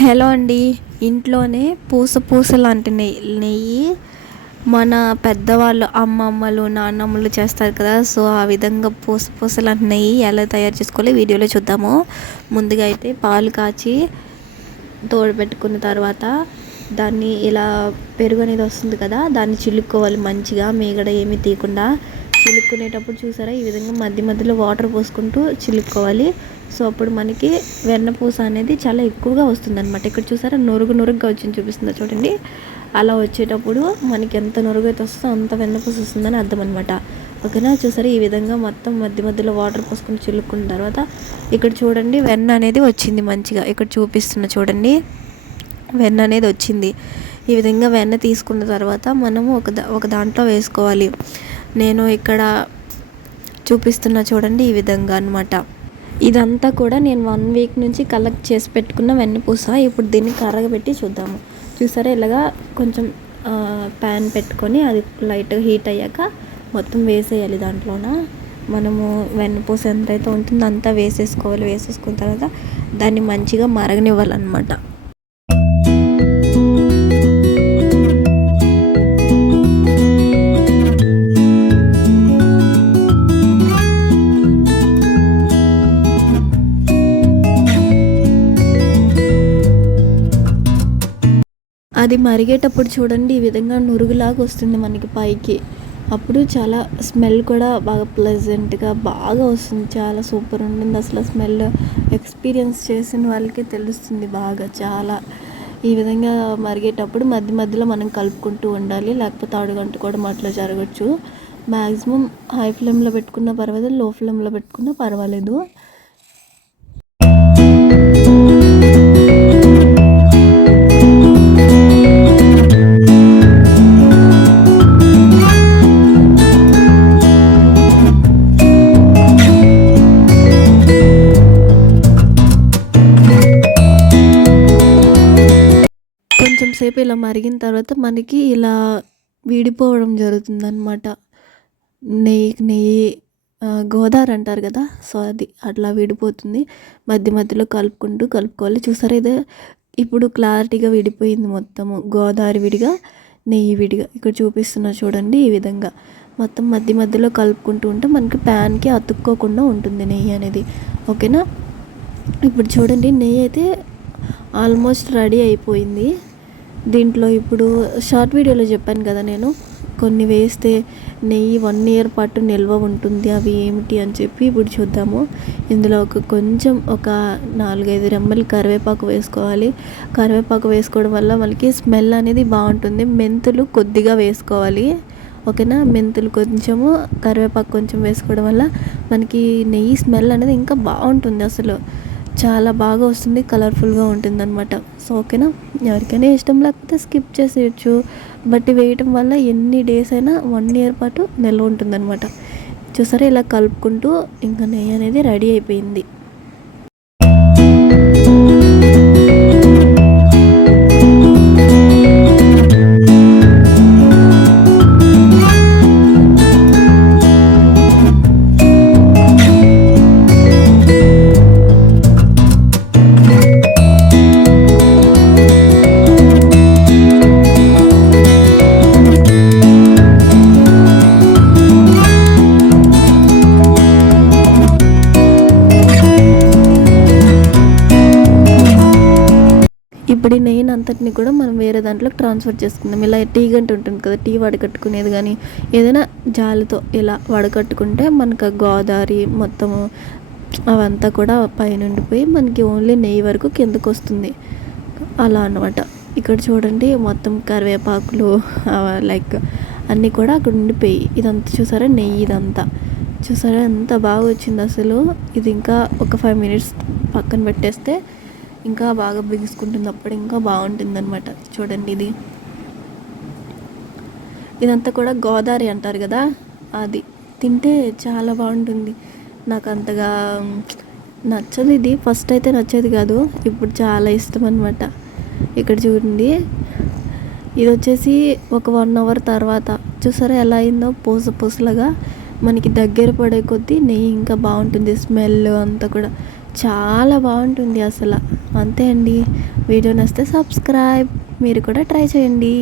Hello అండి. ఇంట్లోనే పూస పూస లాంటి నెయ్యి నెయ్యి మన పెద్దవాళ్ళు అమ్మమ్మలు నాన్నమ్మలు చేస్తారు కదా. సో ఆ విధంగా పూస పూస లాంటి నెయ్యి ఎలా తయారు చేసుకోవాలి వీడియోలో చూద్దాము. ముందుగా అయితే పాలు కాచి తోడబెట్టుకున్న తర్వాత దాన్ని ఇలా పెరుగు అనేది వస్తుంది కదా దాన్ని చిలుక్కోవాలి మంచిగా. మీగడ ఏమీ తీయకుండా చిలుక్కునేటప్పుడు చూసారా? ఈ విధంగా మధ్య మధ్యలో వాటర్ పోసుకుంటూ చిలుక్కోవాలి. సో అప్పుడు మనకి వెన్నపూస అనేది చాలా ఎక్కువగా వస్తుంది అనమాట ఇక్కడ చూసారా? నొరుగు నొరుగుగా వచ్చింది చూపిస్తుందా చూడండి. అలా వచ్చేటప్పుడు మనకి ఎంత నొరుగు అయితే వస్తుందో అంత వెన్నపూస వస్తుందని అర్థం అనమాట ఓకేనా? చూసారా? ఈ విధంగా మొత్తం మధ్య మధ్యలో వాటర్ పోసుకుని చిలుక్కున్న తర్వాత ఇక్కడ చూడండి వెన్న అనేది వచ్చింది మంచిగా. ఇక్కడ చూపిస్తున్న చూడండి. వెన్న అనేది వచ్చింది. ఈ విధంగా వెన్న తీసుకున్న తర్వాత మనము ఒక ఒక దాంట్లో వేసుకోవాలి. నేను ఇక్కడ చూపిస్తున్న చూడండి ఈ విధంగా అనమాట ఇదంతా కూడా నేను వన్ వీక్ నుంచి కలెక్ట్ చేసి పెట్టుకున్న వెన్నపూస. ఇప్పుడు దీన్ని కరగబెట్టి చూద్దాము. చూసారా ఇలాగా కొంచెం ప్యాన్ పెట్టుకొని అది లైట్ హీట్ అయ్యాక మొత్తం వేసేయాలి దాంట్లోన. మనము వెన్నపూస ఎంతైతే ఉంటుందో అంతా వేసేసుకోవాలి. వేసేసుకున్న తర్వాత దాన్ని మంచిగా మరగనివ్వాలన్నమాట. అది మరిగేటప్పుడు చూడండి ఈ విధంగా నురుగులాగా వస్తుంది మనకి పైకి. అప్పుడు చాలా స్మెల్ కూడా బాగా ప్లెజెంట్గా బాగా వస్తుంది. చాలా సూపర్ ఉంటుంది. అసలు స్మెల్ ఎక్స్పీరియన్స్ చేసిన వాళ్ళకి తెలుస్తుంది బాగా చాలా. ఈ విధంగా మరిగేటప్పుడు మధ్య మధ్యలో మనం కలుపుకుంటూ ఉండాలి. లేకపోతే అడుగంట కూడా అట్లా జరగచ్చు. మ్యాక్సిమం హై ఫ్లేమ్లో పెట్టుకున్న పర్వాలేదు లో ఫ్లేమ్లో పెట్టుకున్న పర్వాలేదు. సేపు ఇలా మరిగిన తర్వాత మనకి ఇలా విడిపోవడం జరుగుతుందన్నమాట. నెయ్యి నెయ్యి గోదావరి అంటారు కదా? సో అది అట్లా విడిపోతుంది. మధ్య మధ్యలో కలుపుకుంటూ కలుపుకోవాలి. చూసారా ఇదే? ఇప్పుడు క్లారిటీగా విడిపోయింది మొత్తము. గోదావరి విడిగా నెయ్యి విడిగా. ఇక్కడ చూపిస్తున్నా చూడండి ఈ విధంగా. మొత్తం మధ్య మధ్యలో కలుపుకుంటూ ఉంటే మనకి ప్యాన్కి అతుక్కోకుండా ఉంటుంది నెయ్యి అనేది. ఓకేనా? ఇప్పుడు చూడండి నెయ్యి అయితే ఆల్మోస్ట్ రెడీ అయిపోయింది. దీంట్లో ఇప్పుడు షార్ట్ వీడియోలో చెప్పాను కదా నేను కొన్ని వేస్తే నెయ్యి వన్ ఇయర్ పాటు నిల్వ ఉంటుంది అవి ఏమిటి అని చెప్పి ఇప్పుడు చూద్దాము. ఇందులో ఒక కొంచెం ఒక నాలుగైదు రెమ్మలు కరివేపాకు వేసుకోవాలి. కరివేపాకు వేసుకోవడం వల్ల మనకి స్మెల్ అనేది బాగుంటుంది. మెంతులు కొద్దిగా వేసుకోవాలి ఓకేనా? మెంతులు కొంచెము కరివేపాకు కొంచెం వేసుకోవడం వల్ల మనకి నెయ్యి స్మెల్ అనేది ఇంకా బాగుంటుంది అసలు. చాలా బాగా వస్తుంది కలర్ఫుల్గా ఉంటుంది అనమాట సో ఓకేనా ఎవరికైనా ఇష్టం లేకపోతే స్కిప్ చేసేయచ్చు. బట్ వేయటం వల్ల ఎన్ని డేస్ అయినా వన్ ఇయర్ పాటు నిల్వ ఉంటుందన్నమాట. చూసారా ఇలా కలుపుకుంటూ ఇంకా నెయ్యి అనేది రెడీ అయిపోయింది. ఇప్పుడు ఈ నెయ్యిని అంతటిని కూడా మనం వేరే దాంట్లోకి ట్రాన్స్ఫర్ చేసుకుందాం. ఇలా టీ గంట ఉంటుంది కదా టీ వడకట్టుకునేది కానీ ఏదైనా జాలితో ఇలా వడకట్టుకుంటే మనకు గోదావరి మొత్తము అవంతా కూడా పైనుండిపోయి మనకి ఓన్లీ నెయ్యి వరకు కిందకు వస్తుంది. అలా అనమాట ఇక్కడ చూడండి మొత్తం కరివేపాకులు లైక్ అన్నీ కూడా అక్కడ ఉండిపోయి. ఇదంతా చూసారా? నెయ్యి ఇదంతా. చూసారా? ఎంత బాగా వచ్చింది అసలు. ఇది ఇంకా ఒక ఫైవ్ మినిట్స్ పక్కన పెట్టేస్తే ఇంకా బాగా బిగుసుకుంటుంది అప్పుడు ఇంకా బాగుంటుంది అనమాట చూడండి ఇది. ఇదంతా కూడా గోదావరి అంటారు కదా? అది. తింటే చాలా బాగుంటుంది. నాకు అంతగా నచ్చదు ఇది ఫస్ట్ అయితే నచ్చేది కాదు. ఇప్పుడు చాలా ఇష్టం అనమాట ఇక్కడ చూడండి. ఇది వచ్చేసి ఒక వన్ అవర్ తర్వాత. చూసారా ఎలా అయిందో? పూస పూసలుగా మనకి దగ్గర పడే కొద్దీ నెయ్యి ఇంకా బాగుంటుంది. స్మెల్ అంతా కూడా. చాలా బాగుంటుంది అసలు. అంతే అండి. వీడియో నచ్చితే సబ్స్క్రైబ్ మీరు కూడా ట్రై చేయండి.